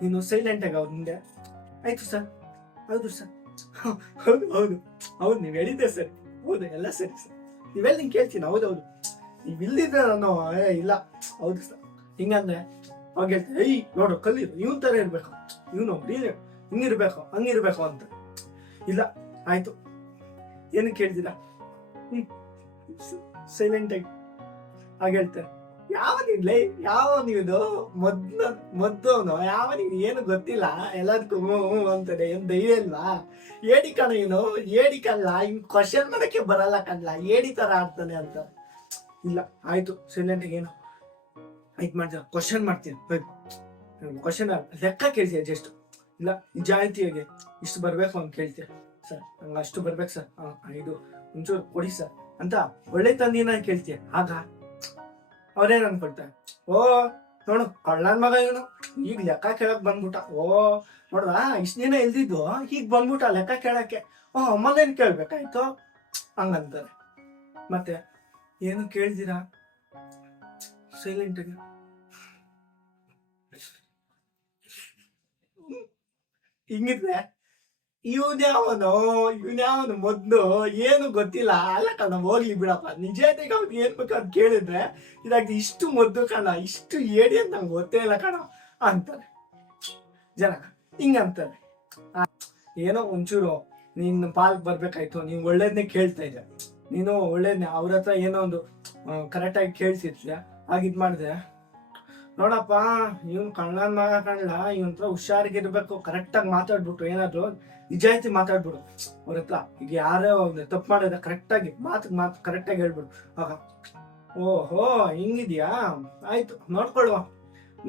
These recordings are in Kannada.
ನೀನು ಸೈಲೆಂಟ್ ಆಗಿ ಅವ್ರ ಮುಂದೆ ಆಯ್ತು ಸರ್, ಹೌದು ಸರ್, ಹೌದು ಹೌದು ಹೌದು ನೀವು ಹೇಳಿದ್ದೆ ಸರ್, ಹೌದು ಎಲ್ಲ ಸರಿ ಸರ್, ನೀವೆಲ್ಲ ನಿಂಗೆ ಕೇಳ್ತೀನಿ, ಹೌದೌದು ನೀವು ಇಲ್ದಿದ್ರೆ ನಾನು ಇಲ್ಲ, ಹೌದು ಸರ್ ಹಿಂಗಂದ್ರೆ ಅವಾಗ ಹೇಳ್ತೀನಿ, ನೋಡು ಕಲೀರು ಇವನ್ ತರ ಇರ್ಬೇಕು, ಇವನು ಹಿಂಗಿರ್ಬೇಕು ಹಂಗಿರ್ಬೇಕು ಅಂತ. ಇಲ್ಲ ಆಯ್ತು ಏನು ಕೇಳ್ತೀರಾ, ಸೈಲೆಂಟ್ ಆಗಿ ಹಾಗೆ ಹೇಳ್ತಾರೆ. ಯಾವನಿರ್ಲಿ ಯಾವನಿದು ಮೊದ್ಲವನು ಯಾವನಿಗೆ ಏನು ಗೊತ್ತಿಲ್ಲ, ಎಲ್ಲದಕ್ಕೂ ಅಂತಾರೆ, ಏನ್ ಧೈರ್ಯ ಇಲ್ವಾ, ಏಡಿ ಕಣ ಇವನು, ಏಡಿ ಕಲ್ಲ, ಇನ್ ಕ್ವಶನ್ ಮಾಡಕ್ಕೆ ಬರಲ್ಲ ಕಣ್ಲ, ಏಡಿ ತರ ಆಡ್ತಾನೆ ಅಂತ. ಇಲ್ಲ ಆಯ್ತು ಸೈಲೆಂಟ್ ಏನು ಆಯ್ತು ಮಾಡ್ತೀರ, ಕ್ವಶನ್ ಮಾಡ್ತೀನಿ, ಕ್ವಶನ್ ಲೆಕ್ಕ ಕೇಳ್ತೀಯ ಜಸ್ಟ್, ಇಲ್ಲ ನಿಜಾಯಿತಿಯಾಗೆ ಇಷ್ಟು ಬರ್ಬೇಕು ಅಂತ ಕೇಳ್ತೀಯ, ಸರ್ ನಂಗೆ ಅಷ್ಟು ಬರ್ಬೇಕು ಸರ್, ಇದು ಒಂಚೂರು ಕೊಡಿ ಸರ್ ಅಂತ ಒಳ್ಳೆ ತಂದಿನ ಕೇಳ್ತೀಯ. ಆಗ ಅವ್ರೇನ್ ಅನ್ಕೊಳ್ತಾರೆ, ಓ ನೋಡು ಕಳ್ಳನ್ ಮಗ ಇವನು ಈಗ ಲೆಕ್ಕ ಕೇಳಕ್ ಬಂದ್ಬಿಟ್ಟ, ಓ ನೋಡ್ದ ಇಷ್ಟ ದಿನ ಇಲ್ದಿದ್ದು ಈಗ ಬಂದ್ಬಿಟ್ಟ ಲೆಕ್ಕ ಕೇಳಕ್ಕೆ, ಅಮ್ಮನೇನ್ ಕೇಳ್ಬೇಕಾಯ್ತು ಹಂಗಂತಾರೆ. ಮತ್ತೆ ಏನು ಕೇಳ್ತೀರಾ ಸೈಲೆಂಟ್ ಆಗಿ ಹಿಂಗಿದ್ರೆ ಇವನ್ಯಾವನು ಮೊದ್ಲು ಏನು ಗೊತ್ತಿಲ್ಲ, ಅಲ್ಲ ಕಣ ಹೋಗ್ಲಿ ಬಿಡಪ್ಪ, ನಿಜಾಯಿತಿಗೆ ಅವ್ನು ಏನ್ ಬೇಕಾದ್ ಕೇಳಿದ್ರೆ ಇದಾಗಿ ಇಷ್ಟು ಮೊದ್ದು ಕಣ, ಇಷ್ಟು ಏಡಿ ಅಂತ ನಂಗೆ ಗೊತ್ತೇ ಇಲ್ಲ ಕಣ ಅಂತಾರೆ ಜನ, ಹಿಂಗಂತಾರೆ. ಏನೋ ಒಂಚೂರು ನಿನ್ನ ಪಾಲ್ಗೆ ಬರ್ಬೇಕಾಯ್ತು, ನೀನ್ ಒಳ್ಳೇದ್ನೇ ಕೇಳ್ತಾ ಇದ್ದೆ, ನೀನು ಒಳ್ಳೇದ್ನೇ ಅವ್ರ ಹತ್ರ ಏನೋ ಒಂದು ಕರೆಕ್ಟಾಗಿ ಕೇಳ್ತಿರ್ತೀಯ, ಆಗಿದ್ ಮಾಡಿದೆ, ನೋಡಪ್ಪ ಇವನ್ ಕಳ್ಳನ್ ಮಗ ಕಣ್ಲ, ಇವನ್ ಹತ್ರ ಹುಷಾರಿಗಿರ್ಬೇಕು, ಕರೆಕ್ಟಾಗಿ ಮಾತಾಡ್ಬಿಟ್ಟು ಏನಾದ್ರು ನಿಜಾಯಿತಿ ಮಾತಾಡ್ಬಿಡು ಅವ್ರ ಹತ್ರ, ಈಗ ಯಾರೇ ತಪ್ಪು ಮಾಡಿದ್ರೆ ಕರೆಕ್ಟಾಗಿ ಮಾತು ಕರೆಕ್ಟಾಗಿ ಹೇಳ್ಬಿಡು. ಆಗ ಓಹೋ ಹಿಂಗಿದ್ಯಾ, ಆಯ್ತು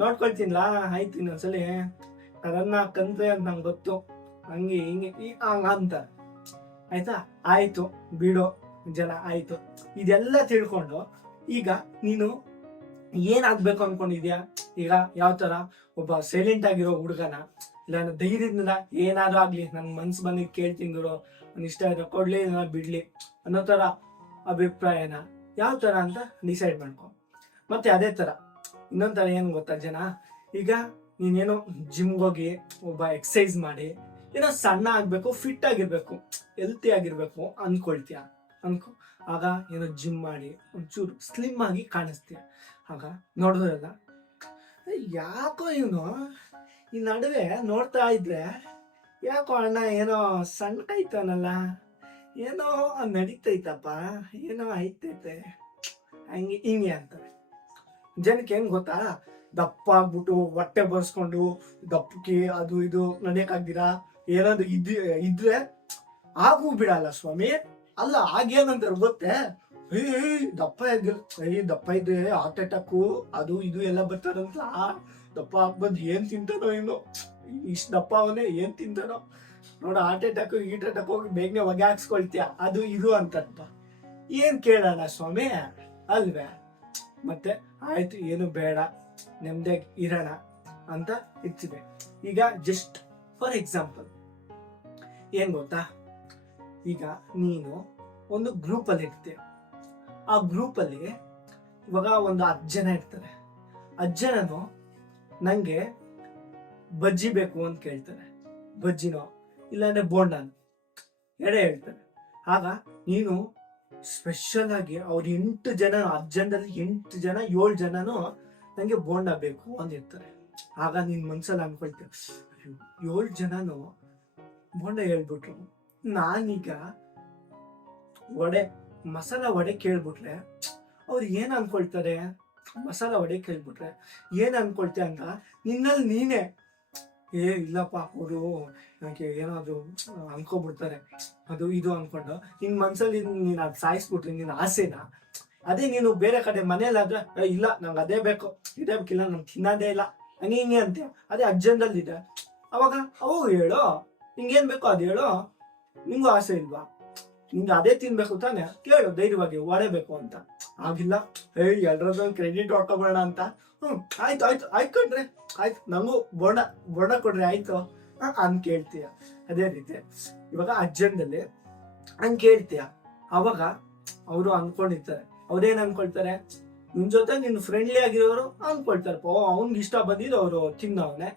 ನೋಡ್ಕೊಳ್ತೀನಿಲ್ಲ, ಆಯ್ತು ಇನ್ನೊಂದ್ಸಲಿ ಅದನ್ನ ಕಂತ್ರೆ ಅಂತ ನಂಗೆ ಗೊತ್ತು, ಹಂಗೆ ಹಿಂಗೆ ಹಂಗ ಅಂತ ಆಯ್ತಾ, ಆಯ್ತು ಬಿಡೋ ಜನ, ಆಯ್ತು ಇದೆಲ್ಲ ತಿಳ್ಕೊಂಡು ಈಗ ನೀನು ಏನಾಗ್ಬೇಕು ಅನ್ಕೊಂಡಿದ್ಯಾ, ಈಗ ಯಾವ ತರ ಒಬ್ಬ ಸೈಲೆಂಟ್ ಆಗಿರೋ ಹುಡುಗನ, ಇಲ್ಲ ಧೈರ್ಯದಿಂದ ಏನಾದ್ರೂ ಆಗ್ಲಿ ನನ್ ಮನ್ಸು ಬಂದಿದ್ ಕೇಳ್ತೀನಿ ಗುರು, ನನ್ ಇಷ್ಟ ಆಯ್ತು ಕೊಡ್ಲಿ ಬಿಡ್ಲಿ ಅನ್ನೋ ತರ ಅಭಿಪ್ರಾಯನ ಯಾವ ತರ ಅಂತ ಡಿಸೈಡ್ ಮಾಡ್ಕೊ. ಮತ್ತೆ ಅದೇ ತರ ಇನ್ನೊಂದ್ ತರ ಏನ್ ಗೊತ್ತಾ ಜನ, ಈಗ ನೀನೇನೋ ಜಿಮ್ಗೆ ಹೋಗಿ ಒಬ್ಬ ಎಕ್ಸಸೈಸ್ ಮಾಡಿ ಏನೋ ಸಣ್ಣ ಆಗ್ಬೇಕು, ಫಿಟ್ ಆಗಿರ್ಬೇಕು, ಹೆಲ್ತಿ ಆಗಿರ್ಬೇಕು ಅನ್ಕೊಳ್ತೀಯ ಅನ್ಕೋ, ಆಗ ಏನೋ ಜಿಮ್ ಮಾಡಿ ಒಂಚೂರು ಸ್ಲಿಮ್ ಆಗಿ ಕಾಣಿಸ್ತೀಯ. ಆಗ ನೋಡಿದ್ರಲ್ಲ ಯಾಕೋ ಇವನು ಈ ನಡುವೆ ನೋಡ್ತಾ ಇದ್ರೆ ಯಾಕೋ ಅಣ್ಣ ಏನೋ ಸಣ್ಣ ಆಯ್ತಾನಲ್ಲ, ಏನೋ ನಡೀತೈತಪ್ಪ, ಏನೋ ಆಯ್ತೈತೆ ಹಂಗೆ ಹಿಂಗೆ ಅಂತಾರೆ. ಜನಕ್ಕೆ ಹೆಂಗ್ ಗೊತ್ತಾ, ದಪ್ಪ ಆಗ್ಬಿಟ್ಟು ಹೊಟ್ಟೆ ಬರ್ಸ್ಕೊಂಡು ದಪ್ಪಕ್ಕೆ ಅದು ಇದು ನಡೆಯಕ್ಕಾಗ್ದಿರಾ ಏನಾದ್ರು ಇದ್ರೆ ಆಗೂ ಬಿಡಲ್ಲ ಸ್ವಾಮಿ, ಅಲ್ಲ ಆಗೇನಂತಾರೆ ಗೊತ್ತೇ, ದಪ್ಪ ಇದ್ರೆ ಹಾರ್ಟ್ ಅಟ್ಯಾಕು ಅದು ಇದು ಎಲ್ಲ ಬರ್ತಾರಂತ, ದಪ್ಪ ಆಗ್ಬಂದು ಏನ್ ತಿಂತಾನೋ ಇನ್ನು, ಇಷ್ಟು ದಪ್ಪ ಅವನೇ ಏನ್ ತಿಂತಾನೋ ನೋಡ, ಹಾರ್ಟ್ ಅಟ್ಯಾಕ್ ಹೋಗಿ ಬೇಗನೆ ಹೊಗೆ ಹಾಕ್ಸ್ಕೊಳ್ತೀಯ ಅದು ಇದು ಅಂತಪ್ಪ, ಏನ್ ಕೇಳಲ್ಲ ಸ್ವಾಮಿ ಅಲ್ವೇ. ಮತ್ತೆ ಆಯ್ತು ಏನು ಬೇಡ ನೆಮ್ಮದಿಯಾಗಿ ಇರೋಣ ಅಂತ ಇರ್ತಿದೆ. ಈಗ ಜಸ್ಟ್ ಫಾರ್ ಎಕ್ಸಾಂಪಲ್ ಏನ್ ಗೊತ್ತಾ, ಈಗ ನೀನು ಒಂದು ಗ್ರೂಪ್ ಅಲ್ಲಿ ಇರ್ತೀಯ, ಆ ಗ್ರೂಪ್ ಅಲ್ಲಿ ಇವಾಗ ಒಂದು 10 ಜನ ಇರ್ತಾರೆ, 10 ಜನನು ನಂಗೆ ಬಜ್ಜಿ ಬೇಕು ಅಂತ ಕೇಳ್ತಾರೆ, ಬಜ್ಜಿನೋ ಇಲ್ಲಾಂದ್ರೆ ಬೋಂಡಾನು ಎಡೆ ಹೇಳ್ತಾರೆ. ಆಗ ನೀನು ಸ್ಪೆಷಲ್ ಆಗಿ ಅವ್ರ 8 ಜನ 10 ಜನದಲ್ಲಿ 8 ಜನ 7 ಜನನು ನಂಗೆ ಬೋಂಡ ಬೇಕು ಅಂದಿರ್ತಾರೆ. ಆಗ ನಿನ್ ಮನ್ಸಲ್ಲಿ ಅನ್ಕೊಳ್ತೀಯ 7 ಜನನು ಬೋಂಡ ಹೇಳ್ಬಿಟ್ರು, ನಾನೀಗ ಮಸಾಲ ವಡೆ ಕೇಳ್ಬಿಟ್ರೆ ಅವ್ರು ಏನ್ ಅನ್ಕೊಳ್ತಾರೆ, ಮಸಾಲ ವಡೆ ಕೇಳ್ಬಿಟ್ರೆ ಏನ್ ಅನ್ಕೊಳ್ತೆ ಅಂತ ನಿನ್ನಲ್ಲಿ ನೀನೇ ಇಲ್ಲಪ್ಪ ಅವರು ನನಗೆ ಏನಾದ್ರು ಅನ್ಕೋಬಿಡ್ತಾರೆ ಅದು ಇದು ಅನ್ಕೊಂಡು ನಿನ್ ಮನ್ಸಲ್ಲಿ ನೀನ್ ಅದ್ ಸಾಯಿಸ್ಬಿಟ್ರಿ ನಿನ್ನ ಆಸೆನ. ಅದೇ ನೀನು ಬೇರೆ ಕಡೆ ಮನೇಲಾದ್ರೆ ಇಲ್ಲ ನಂಗೆ ಅದೇ ಬೇಕು ಇದೇ ಬೇಕಿಲ್ಲ ನಂಗೆ ತಿನ್ನೋದೇ ಇಲ್ಲ ಹಂಗೆ ಹಿಂಗೆ ಅಂತೀಯ. ಅದೇ ಅಜ್ಜಂದಲ್ಲಿದೆ ಅವಾಗ ಹೇಳು ನಿಂಗೇನ್ ಬೇಕೋ ಅದು ಹೇಳು, ನಿಂಗೂ ಆಸೆ ಇಲ್ವಾ, ನಿಂಗೆ ಅದೇ ತಿನ್ಬೇಕು ತಾನೆ, ಕೇಳು ಧೈರ್ಯವಾಗಿ ವಡೆ ಬೇಕು ಅಂತ. ಆಗಿಲ್ಲ ಎಲ್ರದ್ದು ಕ್ರೆಡಿಟ್ ಹೊಡ್ಕೊಬೇಡ ಅಂತ, ಆಯ್ತು ಕಣ್ರಿ ಆಯ್ತು ನಂಗೂ ಬೋಂಡ ಕೊಡ್ರಿ ಆಯ್ತು ಹಂಗ್ ಕೇಳ್ತೀಯ. ಅದೇ ರೀತಿ ಇವಾಗ ಅಜ್ಜಂದಲ್ಲಿ ಹಂಗ್ ಕೇಳ್ತೀಯ, ಅವಾಗ ಅವರು ಅನ್ಕೊಂಡಿರ್ತಾರೆ, ಅವ್ರೇನ್ ಅನ್ಕೊಳ್ತಾರೆ, ನಿನ್ ಜೊತೆ ನಿನ್ ಫ್ರೆಂಡ್ಲಿ ಆಗಿರೋರು ಅನ್ಕೊಳ್ತಾರಪ್ಪ, ಅವ್ನ್ಗೆ ಇಷ್ಟ ಬಂದಿದ್ದು ಅವರು ತಿನ್ನವನೆ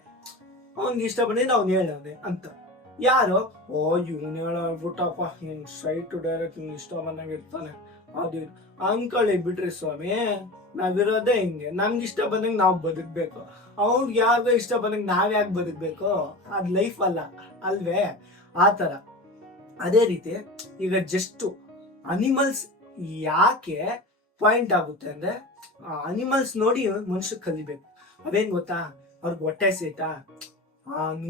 ಅವ್ನಿಗೆ ಇಷ್ಟ ಬಂದಿದ್ದು ಅವ್ನು ಹೇಳೋನೆ ಅಂತ. ಯಾರು ಇವ್ನು ಹೇಳ್ಬಿಟ್ಟಪ್ಪ, ಹಿಂಗ್ ಸ್ಟ್ರೈಟ್ ಡೈರೆಕ್ಟ್ ಹಿಂಗ್ ಇಷ್ಟ ಬಂದಂಗೆ ಇರ್ತಾನೆ ಅದು ಅನ್ಕೊಳ್ಳಿ ಬಿಟ್ರಿ ಸ್ವಾಮಿ. ನಾವಿರೋದೇ ಹಿಂಗೆ, ನಮ್ಗೆ ಇಷ್ಟ ಬಂದಂಗೆ ನಾವು ಬದುಕ್ಬೇಕು, ಅವ್ನಿಗೆ ಯಾರಿಗೋ ಇಷ್ಟ ಬಂದಂಗೆ ನಾವ್ ಯಾಕೆ ಬದುಕ್ಬೇಕು? ಅದ್ ಲೈಫ್ ಅಲ್ಲ ಅಲ್ವೇ? ಆ ತರ. ಅದೇ ರೀತಿ ಈಗ ಜಸ್ಟ್ ಅನಿಮಲ್ಸ್ ಯಾಕೆ ಪಾಯಿಂಟ್ ಆಗುತ್ತೆ ಅಂದ್ರೆ, ಅನಿಮಲ್ಸ್ ನೋಡಿ ಮನುಷ್ಯ ಕಲಿಬೇಕು. ಅವೇನ್ ಗೊತ್ತಾ, ಅವ್ರಿಗೆ ಹೊಟ್ಟೆ ಸೇತಾ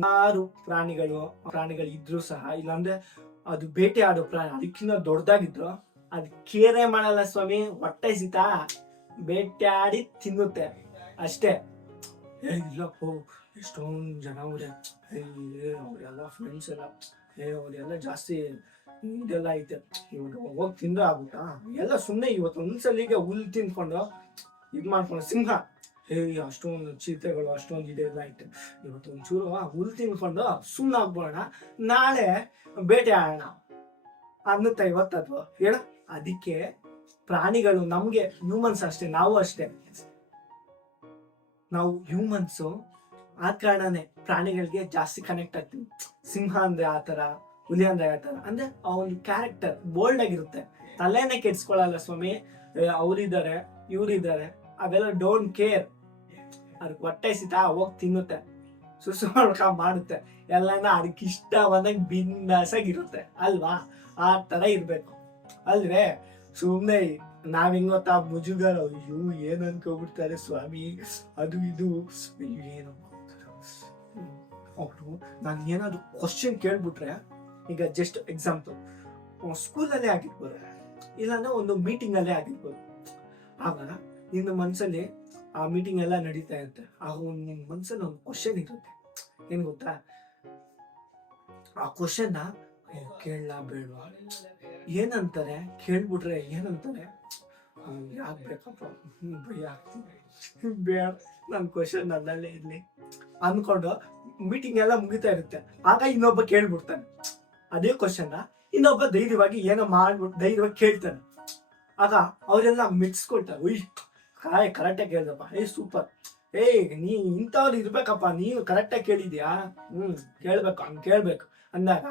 ನೂರಾರು ಪ್ರಾಣಿಗಳು ಇದ್ರು ಸಹ, ಇಲ್ಲಾಂದ್ರೆ ಅದು ಬೇಟೆ ಆಡೋ ಪ್ರಾಣಿ ಅದಕ್ಕಿಂತ ದೊಡ್ಡದಾಗಿದ್ರು ಅದು ಕೇರೆ ಮಾಡಲ್ಲ ಸ್ವಾಮಿ. ಹೊಟ್ಟೆ ಸೀತಾ ಬೇಟೆ ಆಡಿ ತಿನ್ನುತ್ತೆ ಅಷ್ಟೇ. ಇಲ್ಲಪ್ಪೋ ಎಷ್ಟೊಂದು ಜನ ಅವ್ರೆ, ಅವರೆಲ್ಲ ಫ್ರೆಂಡ್ಸ್ ಎಲ್ಲ ಅವರೆಲ್ಲ ಜಾಸ್ತಿ ಇದೆಲ್ಲ ಐತೆ, ಇವಾಗ ಹೋಗಿ ತಿಂದ್ರೆ ಆಗ್ಬಿಟ್ಟಾ ಎಲ್ಲ ಸುಮ್ಮನೆ. ಇವತ್ತು ಒಂದ್ಸಲಿಗೆ ಹುಲ್ ತಿನ್ಕೊಂಡು ಇದು ಮಾಡ್ಕೊಂಡು ಸಿಂಹ ಅಷ್ಟೊಂದು ಚಿತೆಗಳು ಅಷ್ಟೊಂದು ಇದೆಲ್ಲ ಐತೆ, ಇವತ್ತು ಒಂಚೂರು ಹುಲ್ ತಿನ್ಕೊಂಡು ಸುಮ್ಮನೆ ಆಗ್ಬೋಣ, ನಾಳೆ ಬೇಟೆ ಆಡೋಣ ಅನ್ನುತ್ತಾ ಇವತ್ತದು ಹೇಳ. ಅದಕ್ಕೆ ಪ್ರಾಣಿಗಳು ನಮ್ಗೆ ಹ್ಯೂಮನ್ಸ್ ಅಷ್ಟೇ, ನಾವು ಅಷ್ಟೇ, ನಾವು ಹ್ಯೂಮನ್ಸು ಆ ಕಾರಣನೇ ಪ್ರಾಣಿಗಳಿಗೆ ಜಾಸ್ತಿ ಕನೆಕ್ಟ್ ಆಗ್ತೀವಿ. ಸಿಂಹ ಅಂದ್ರೆ ಆತರ, ಹುಲಿ ಅಂದ್ರೆ ಆತರ, ಅಂದ್ರೆ ಅವನ ಕ್ಯಾರೆಕ್ಟರ್ ಬೋಲ್ಡ್ ಆಗಿರುತ್ತೆ, ತಲೆನೇ ಕೆಡ್ಸ್ಕೊಳಲ್ಲ ಸ್ವಾಮಿ. ಅವ್ರಿದ್ದಾರೆ ಇವ್ರಿದ್ದಾರೆ ಅವೆಲ್ಲ ಡೋಂಟ್ ಕೇರ್. ಅದಕ್ಕೆ ಹೊಟ್ಟೆ ಸಿತಾ ಹೋಗಿ ತಿನ್ನುತ್ತೆ, ಸುಸುಕ ಮಾಡುತ್ತೆ, ಎಲ್ಲಾನ ಅದಕ್ಕೆ ಇಷ್ಟ ಬಂದಂಗೆ ಬಿಂದಾಸಾಗಿರುತ್ತೆ ಅಲ್ವಾ? ಆ ತರ ಇರ್ಬೇಕು ಅಲ್ವೇ? ಸುಮ್ನೆ ನಾವ್ ಹೆಂಗ್ ಗೊತ್ತಾ, ಮುಜುಗರ, ಅಯ್ಯೋ ಏನ್ ಅನ್ಕೋಬಿಡ್ತಾರೆ ಸ್ವಾಮಿ ಅದು ಇದು, ಏನು ಅವರು ನಾನು ಏನಾದ್ರು ಕ್ವಶನ್ ಕೇಳ್ಬಿಟ್ರೆ, ಈಗ ಜಸ್ಟ್ ಎಕ್ಸಾಂಪಲ್ ಸ್ಕೂಲಲ್ಲೇ ಆಗಿರ್ಬೋದು, ಇಲ್ಲಾಂದ್ರೆ ಒಂದು ಮೀಟಿಂಗ್ ಅಲ್ಲೇ ಆಗಿರ್ಬೋದು, ಆಗ ನಿನ್ನ ಮನ್ಸಲ್ಲಿ ಆ ಮೀಟಿಂಗ್ ಎಲ್ಲ ನಡೀತಾ ಇರುತ್ತೆ, ಆಗ ನಿನ್ನ ಮನ್ಸಲ್ಲಿ ಒಂದು ಕ್ವಶನ್ ಇರುತ್ತೆ, ಏನ್ ಗೊತ್ತಾ, ಆ ಕ್ವಶನ್ ಕೇಳಲಾ ಬೇಡವಾ, ಏನಂತಾರೆ ಕೇಳ್ಬಿಟ್ರೆ ಏನಂತಾರೆ, ಯಾಕೆ ಬೇಕಪ್ಪ ಭಯ ಆಗ್ತೀನಿ, ಬೇಡ ನನ್ನ ಕ್ವಶನ್ ನನ್ನಲ್ಲೇ ಇರ್ಲಿ ಅನ್ಕೊಂಡು ಮೀಟಿಂಗ್ ಎಲ್ಲ ಮುಗಿತಾ ಇರುತ್ತೆ. ಆಗ ಇನ್ನೊಬ್ಬ ಕೇಳ್ಬಿಡ್ತಾನೆ ಅದೇ ಕ್ವಶನ್, ಇನ್ನೊಬ್ಬ ಧೈರ್ಯವಾಗಿ ಏನೋ ಮಾಡ್ಬಿಟ್ಟು ಧೈರ್ಯವಾಗಿ ಕೇಳ್ತಾನೆ. ಆಗ ಅವರೆಲ್ಲ ಮೆಚ್ಕೊಳ್ತಾರೆ, ಉಯ್ ಕರೆಕ್ಟಾಗಿ ಕೇಳ್ದಪ್ಪ, ಸೂಪರ್, ನೀ ಇಂಥವ್ರು ಇರ್ಬೇಕಪ್ಪ, ನೀನು ಕರೆಕ್ಟಾಗಿ ಕೇಳಿದ್ಯಾ, ಕೇಳ್ಬೇಕು ಹಂಗೆ ಕೇಳ್ಬೇಕು ಅಂದಾಗ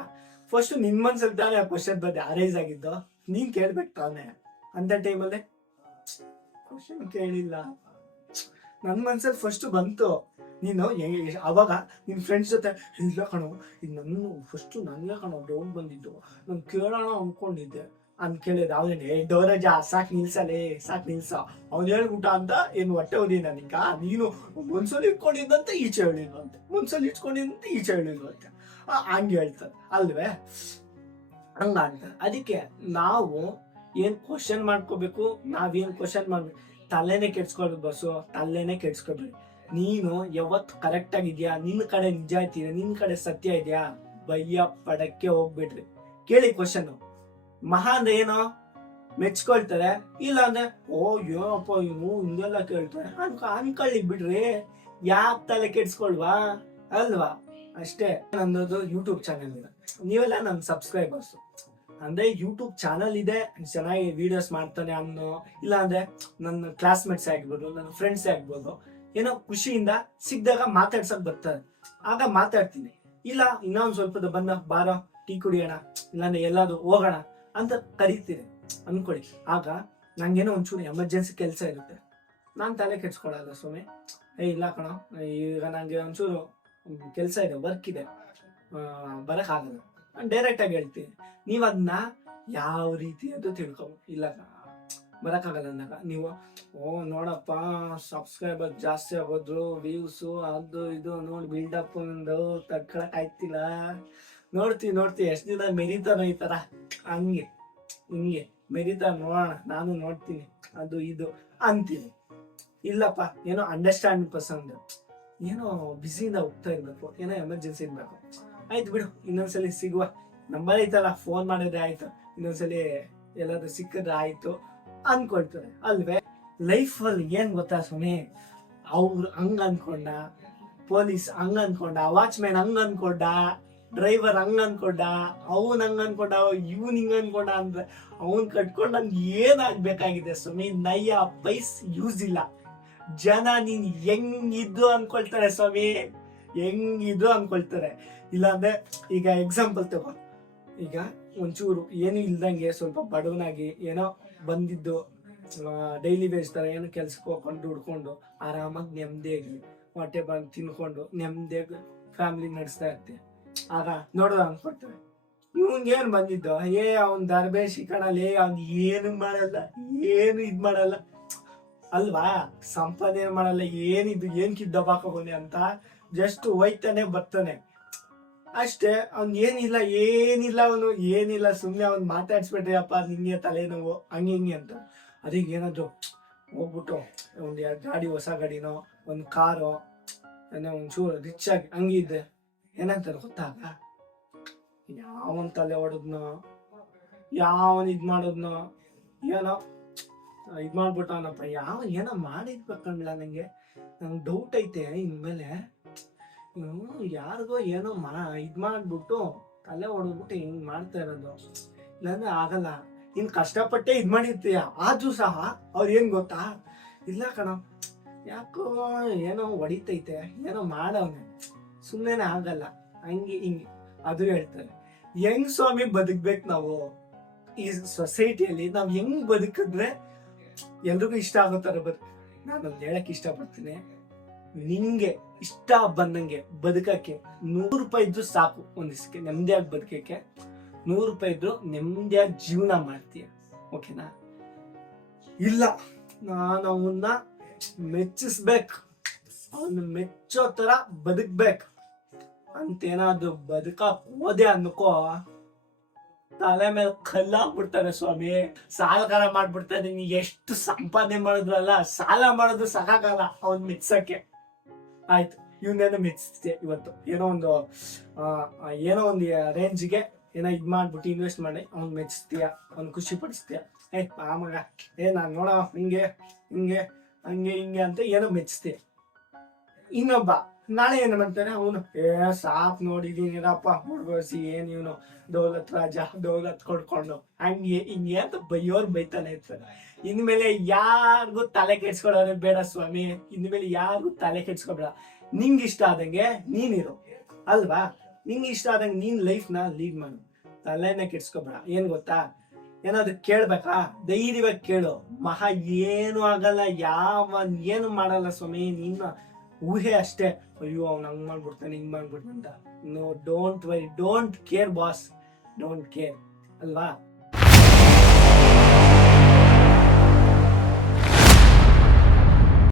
ಫಸ್ಟ್ ನಿನ್ ಮನ್ಸಲ್ಲಿ ತಾನೇ ಆ ಕ್ವಶನ್ ಬಂದು ಅರೈಸ್ ಆಗಿದ್ದು, ನೀನ್ ಕೇಳ್ಬೇಕು ತಾನೆ. ಅಂತ ಟೈಮಲ್ಲಿ ಕ್ವಶನ್ ಕೇಳಿಲ್ಲ, ನನ್ ಮನ್ಸಲ್ಲಿ ಫಸ್ಟ್ ಬಂತು, ನೀನು ಅವಾಗ ನಿನ್ ಫ್ರೆಂಡ್ಸ್ ಜೊತೆ ಇಲ್ಲ ಕಣೋ, ಇದು ನನಗೆ ಕಣೋ ಡೌಟ್ ಬಂದಿದ್ದು, ನಾನು ಕೇಳೋಣ ಅನ್ಕೊಂಡಿದ್ದೆ ಅಂತ ಕೇಳಿದ್ರೆ ಅವನೇ ಡೋರಜ ಸಾಕ್ ನಿಲ್ಸ ಅವ್ನು ಹೇಳ್ಬಿಟ್ಟ ಅಂತ ಏನು ಹೊಟ್ಟೆ ಓದಿನ ನಿಂಗ, ನೀನು ಮನ್ಸಲ್ಲಿ ಇಟ್ಕೊಂಡಿದ್ದಂತ ಈಚೆ ಹೇಳಿಲ್ವಂತೆ, ಮನ್ಸಲ್ಲಿ ಇಟ್ಕೊಂಡಿದ್ದಂತ ಈಚೆ ಹೇಳಿಲ್ವಂತೆ, ಹಂಗೆ ಹೇಳ್ತಾರೆ ಅಲ್ವೇ? ಹಂಗ ಅಂತಾರೆ. ಅದಕ್ಕೆ ನಾವು ಏನ್ ಕ್ವಶನ್ ಮಾಡ್ಕೋಬೇಕು, ನಾವೇನ್ ಕ್ವಶನ್ ಮಾಡ್ಬೇಕು, ತಲೆನೇ ಕೆಡ್ಸ್ಕೊಳ್ಬೇಕು ಬಸ್ಸು, ತಲೆನೇ ಕೆಡ್ಸ್ಕೊಬೇಡಿ. ನೀನು ಯಾವತ್ತು ಕರೆಕ್ಟ್ ಆಗಿದ್ಯಾ, ನಿನ್ನ ಕಡೆ ನಿಜ ಐತಿದೆ, ನಿನ್ನ ಕಡೆ ಸತ್ಯ ಇದೆಯಾ, ಭಯ ಪಡಕ್ಕೆ ಹೋಗ್ಬಿಡ್ರಿ. ಕೇಳಿ ಕ್ವಶನ್, ಮಹಾ ಅಂದ್ರೆ ಏನೋ ಮೆಚ್ಕೊಳ್ತಾರೆ, ಇಲ್ಲ ಅಂದ್ರೆ ಏನಪ್ಪ ಇವ್ನು ಹಿಂಗೆಲ್ಲ ಕೇಳ್ತಾರೆ ಅನ್ಕೊಳ್ಳಿ ಬಿಡ್ರಿ, ಯಾಕೆ ತಲೆ ಕೆಡ್ಸ್ಕೊಳ್ವಾ ಅಲ್ವಾ? ಅಷ್ಟೇ. ನಂದೊಂದು ಯೂಟ್ಯೂಬ್ ಚಾನೆಲ್ ಇದೆ, ನೀವೆಲ್ಲ ನನ್ನ ಸಬ್ಸ್ಕ್ರೈಬರ್ಸ್. ಅಂದ್ರೆ ಯೂಟ್ಯೂಬ್ ಚಾನಲ್ ಇದೆ, ಚೆನ್ನಾಗಿ ವಿಡಿಯೋಸ್ ಮಾಡ್ತಾನೆ ಅನ್ನೋ, ಇಲ್ಲ ಅಂದ್ರೆ ನನ್ನ ಕ್ಲಾಸ್ಮೇಟ್ಸ್ ಆಗ್ಬೋದು, ನನ್ನ ಫ್ರೆಂಡ್ಸ್ ಆಗ್ಬೋದು, ಏನೋ ಖುಷಿಯಿಂದ ಸಿಕ್ಕಿದಾಗ ಮಾತಾಡ್ಸಕ್ ಬರ್ತಾರೆ, ಆಗ ಮಾತಾಡ್ತೀನಿ. ಇಲ್ಲ ಇನ್ನೊಂದ್ ಸ್ವಲ್ಪ ಬಾರೋ ಟೀ ಕುಡಿಯೋಣ, ಇಲ್ಲಾಂದ್ರೆ ಎಲ್ಲಾದ್ರೂ ಹೋಗೋಣ ಅಂತ ಕರೀತೀನಿ ಅನ್ಕೊಳ್ಳಿ. ಆಗ ನಂಗೇನೋ ಒಂಚೂರು ಎಮರ್ಜೆನ್ಸಿ ಕೆಲಸ ಇರುತ್ತೆ, ನಾನು ತಲೆ ಕೆಡ್ಸ್ಕೊಳಲ್ಲ ಸ್ವಾಮಿ, ಇಲ್ಲ ಕಣೋ ಈಗ ನಂಗೆ ಒಂಚೂರು ಕೆಲಸ ಇದೆ, ವರ್ಕ್ ಇದೆ, ಬರಕ್ಕಾಗಲ್ಲ, ನಾನು ಡೈರೆಕ್ಟ್ ಆಗಿ ಹೇಳ್ತೀನಿ. ನೀವು ಅದನ್ನ ಯಾವ ರೀತಿ ಅಂತ ತಿಳ್ಕೊಬೋದು. ಇಲ್ಲ ಬರಕ್ಕಾಗಲ್ಲ ಅಂದಾಗ ನೀವು ನೋಡಪ್ಪ ಸಬ್ಸ್ಕ್ರೈಬರ್ ಜಾಸ್ತಿ ಆಗೋದ್ರು, ವ್ಯೂಸು ಅದು ಇದು ನೋಡಿ ಬಿಲ್ಡಪ್ ಒಂದು ತಡ್ಕೊಳಕ್ ಆಯ್ತಿಲ್ಲ, ನೋಡ್ತೀವಿ ಎಷ್ಟು ದಿನ ಮೆರಿತಾನೋ ಈ ತರ, ಹಂಗೆ ಹಿಂಗೆ ಮೆರಿತಾ ನೋಡೋಣ, ನಾನು ನೋಡ್ತೀನಿ ಅದು ಇದು ಅಂತೀನಿ. ಇಲ್ಲಪ್ಪ ಏನೋ ಅಂಡರ್ಸ್ಟ್ಯಾಂಡಿಂಗ್ ಪರ್ಸನ್, ಏನೋ ಬಿಸಿಯಿಂದ ಹೋಗ್ತಾ ಇರ್ಬೇಕು, ಏನೋ ಎಮರ್ಜೆನ್ಸಿ ಇರ್ಬೇಕು, ಆಯ್ತು ಬಿಡು ಇನ್ನೊಂದ್ಸಲಿ ಸಿಗುವ, ನಂಬರ್ ಐತಲ್ಲ ಫೋನ್ ಮಾಡಿದ್ರೆ ಆಯ್ತು, ಇನ್ನೊಂದ್ಸಲಿ ಎಲ್ಲಾದ್ರೂ ಸಿಕ್ಕಿದ್ರೆ ಆಯ್ತು ಅನ್ಕೊಳ್ತಾರೆ ಅಲ್ವೇ? ಲೈಫಲ್ಲಿ ಏನ್ ಗೊತ್ತಾ ಸ್ವಾಮಿ, ಅವ್ರು ಹಂಗ ಅನ್ಕೊಂಡ, ಪೊಲೀಸ್ ಹಂಗ ಅನ್ಕೊಂಡ, ವಾಚ್ಮ್ಯಾನ್ ಹಂಗ ಅನ್ಕೊಂಡ, ಡ್ರೈವರ್ ಹಂಗ ಅನ್ಕೊಂಡ, ಅವನ್ ಹಂಗ ಅನ್ಕೊಂಡ, ಇವನ್ ಹಿಂಗ ಅನ್ಕೊಂಡ ಅಂದ್ರೆ ಅವನ್ ಕಟ್ಕೊಂಡ್ ನನ್ಗೆ ಏನಾಗ್ಬೇಕಾಗಿದೆ ಸ್ವಾಮಿ? ನಯ್ಯ ಪೈಸ್ ಯೂಸ್ ಇಲ್ಲ. ಜನ ನೀನ್ ಹೆಂಗಿದ್ದು ಅನ್ಕೊಳ್ತಾರೆ ಸ್ವಾಮಿ, ಹೆಂಗಿದ್ರು ಅನ್ಕೊಳ್ತಾರೆ. ಇಲ್ಲಾಂದ್ರೆ ಈಗ ಎಕ್ಸಾಂಪಲ್ ತಗೋ, ಈಗ ಒಂಚೂರು ಏನು ಇಲ್ದಂಗೆ ಸ್ವಲ್ಪ ಬಡವನಾಗಿ ಏನೋ ಬಂದಿದ್ದು ಡೈಲಿ ವೇಜ್ ಥರ ಏನೋ ಕೆಲ್ಸಕ್ಕೆ ಹೋಗ್ಕೊಂಡು ದುಡ್ಕೊಂಡು ಆರಾಮಾಗಿ ನೆಮ್ಮದಿಯಾಗಿ ಹೊಟ್ಟೆ ಬಂದು ತಿನ್ಕೊಂಡು ನೆಮ್ಮದಿಯಾಗಿ ಫ್ಯಾಮಿಲಿ ನಡೆಸ್ತಾ ಇರ್ತೀವಿ. ಆಗ ನೋಡೋದು ಅನ್ಕೊಳ್ತಾರೆ, ಇವಂಗೇನು ಬಂದಿದ್ದು, ಅವ್ನ ದರ್ಬೇಶಿ ಕಣಲ್ಲಿ ಅವ್ನು ಏನು ಮಾಡಲ್ಲ, ಏನು ಇದು ಮಾಡಲ್ಲ ಅಲ್ವಾ, ಸಂಪಾದನೆ ಮಾಡಲ್ಲ, ಏನಿದು ಏನ್ ಕಿದ್ದಬ್ಬಾಕೋನೆ ಅಂತ ಜಸ್ಟ್ ಹೋಯ್ತಾನೆ ಬರ್ತಾನೆ ಅಷ್ಟೇ. ಅವ್ನ್ ಏನಿಲ್ಲ ಅವನು ಏನಿಲ್ಲ, ಸುಮ್ಮನೆ ಅವ್ನು ಮಾತಾಡ್ಸ್ಬಿಟ್ರಿ ಅಪ್ಪ ನಿಂಗೆ ತಲೆನೋವು ಹಂಗೆ ಹಿಂಗೆ ಅಂತ. ಅದೀಗ ಏನಾದ್ರು ಹೋಗ್ಬಿಟ್ಟು ಒಂದು 2 ಗಾಡಿ, ಹೊಸ ಗಾಡಿನೋ ಒಂದು ಕಾರೋ ಏನೋ ಒಂಚೂರು ರಿಚ್ ಆಗಿ ಹಂಗಿದ್ದೆ ಏನಂತಾರೆ ಗೊತ್ತಾಗ, ಯಾವನ್ ತಲೆ ಹೊಡೆದ್ನೋ ಯಾವನ್ ಇದ್ ಮಾಡೋದ್ನೋ ಏನೋ ಇದ್ ಮಾಡ್ಬಿಟ್ಟವನಪ್ಪ, ಏನೋ ಮಾಡಿದ್ಬೇಕಂಡ್ಲ. ನಂಗೆ ಡೌಟ್ ಐತೆ ಇನ್ಮೇಲೆ ಯಾರಿಗೋ ಏನೋ ಇದ್ ಮಾಡ್ಬಿಟ್ಟು ತಲೆ ಹೊಡೆದ್ಬಿಟ್ಟು ಹಿಂಗ್ ಮಾಡ್ತಾ ಇರೋದು. ಇಲ್ಲಾಂದ್ರೆ ಆಗಲ್ಲ. ನೀನ್ ಕಷ್ಟಪಟ್ಟೆ ಇದ್ ಮಾಡಿರ್ತೀಯ, ಆದ್ರೂ ಸಹ ಅವ್ರು ಏನ್ ಗೊತ್ತಾ, ಇಲ್ಲ ಕಣ ಯಾಕೋ ಏನೋ ಹೊಡಿತೈತೆ, ಏನೋ ಮಾಡವ್ನೆ, ಸುಮ್ಮನೆ ಆಗಲ್ಲ, ಹಂಗೆ ಹಿಂಗೆ ಅದು ಹೇಳ್ತಾರೆ. ಹೆಂಗ್ ಸ್ವಾಮಿ ಬದುಕ್ಬೇಕು ನಾವು ಈ ಸೊಸೈಟಿಯಲ್ಲಿ? ನಾವ್ ಹೆಂಗ್ ಬದುಕಿದ್ರೆ ಎಲ್ರಿಗೂ ಇಷ್ಟ ಆಗೋ ತರ ನಾನೊಂದು ಹೇಳಕ್ ಇಷ್ಟಪಡ್ತೀನಿ, ನಿಂಗೆ ಇಷ್ಟ ಬಂದಂಗೆ ಬದುಕಕ್ಕೆ 100 ರೂಪಾಯಿ ಇದ್ರು ಸಾಕು. ಒಂದ್ ದಿವಸಕ್ಕೆ ನೆಮ್ಮದಿಯಾಗಿ ಬದುಕಕ್ಕೆ 100 ರೂಪಾಯಿ ಇದ್ರು ನೆಮ್ಮದಿಯಾಗಿ ಜೀವನ ಮಾಡ್ತೀಯ, ಓಕೆನಾ? ಇಲ್ಲ ನಾನು ಅವನ್ನ ಮೆಚ್ಚಿಸ್ಬೇಕು, ಅವನ್ನ ಮೆಚ್ಚೋ ತರ ಬದುಕ್ಬೇಕು ಅಂತೇನಾದ್ರು ಬದುಕಕ್ ಹೋದೆ ಅನ್ಕೋ, ತಲೆ ಮೇಲೆ ಕಲ್ಲಾಗ್ಬಿಡ್ತಾರೆ ಸ್ವಾಮಿ. ಸಾಲಗಾರ ಮಾಡ್ಬಿಡ್ತಾರೆ. ನೀ ಎಷ್ಟು ಸಂಪಾದನೆ ಮಾಡಿದ್ರಲ್ಲ, ಸಾಲ ಮಾಡೋದು ಸಾಕಾಗಲ್ಲ ಅವ್ನ್ ಮೆಚ್ಚಕ್ಕೆ. ಆಯ್ತು, ಇವನ್ನೇನೋ ಮೆಚ್ಚಿಸ್ತೀಯ ಇವತ್ತು, ಏನೋ ಒಂದು ರೇಂಜ್ಗೆ ಏನೋ ಇದ್ ಮಾಡ್ಬಿಟ್ಟು ಇನ್ವೆಸ್ಟ್ ಮಾಡಿ ಅವ್ನ್ ಮೆಚ್ಚಿಸ್ತೀಯ, ಅವ್ನ್ ಖುಷಿ ಪಡಿಸ್ತೀಯ. ಆ ಮಗ ನಾನ್ ನೋಡ ಹಿಂಗೆ ಹಿಂಗೆ ಹಂಗೆ ಹಿಂಗೆ ಅಂತ ಏನೋ ಮೆಚ್ಚಿಸ್ತೀಯ. ಇನ್ನೊಬ್ಬ ನಾಳೆ ಏನ್ ಮಾಡ್ತಾನೆ ಅವನು, ಸಾಕ್ ನೋಡಿದೀನಿರಪ್ಪ ಹುಡ್ಗೋಸಿ, ಏನ್ ಇವನು ದೌಲತ್ ರಾಜ, ದೌಲತ್ ಕೊಡ್ಕೊಂಡು ಹಂಗೆ ಹಿಂಗೆ ಅಂತ ಬೈತಾನೆ ಇರ್ತಾರೆ. ಇನ್ಮೇಲೆ ಯಾರಿಗೂ ತಲೆ ಕೆಡ್ಸ್ಕೊಳ್ಳೋದೇ ಬೇಡ ಸ್ವಾಮಿ, ಇನ್ಮೇಲೆ ಯಾರಿಗೂ ತಲೆ ಕೆಡ್ಸ್ಕೊಬೇಡ. ನಿಂಗೆ ಇಷ್ಟ ಆದಂಗೆ ನೀನಿರು ಅಲ್ವಾ, ನಿಂಗೆ ಇಷ್ಟ ಆದಂಗೆ ನೀನ್ ಲೈಫ್ನ ಲೀಡ್ ಮಾಡು, ತಲೆನೇ ಕೆಡ್ಸ್ಕೊಬೇಡ. ಏನ್ ಗೊತ್ತಾ, ಏನಾದ್ರು ಕೇಳ್ಬೇಕಾ ಧೈರ್ಯವಾಗಿ ಕೇಳು, ಮಹಾ ಏನು ಆಗಲ್ಲ, ಏನು ಮಾಡಲ್ಲ ಸ್ವಾಮಿ, ನಿನ್ನ ಊಹೆ ಅಷ್ಟೇ. ಅಯ್ಯೋ ಅವ್ನು ಹಂಗ್ ಮಾಡ್ಬಿಡ್ತಾನೆ ಹಿಂಗ್ ಮಾಡ್ಬಿಡ್ತಾನೆ ಅಂತ. No, don't worry, don't care boss, don't care ಅಲ್ವಾ.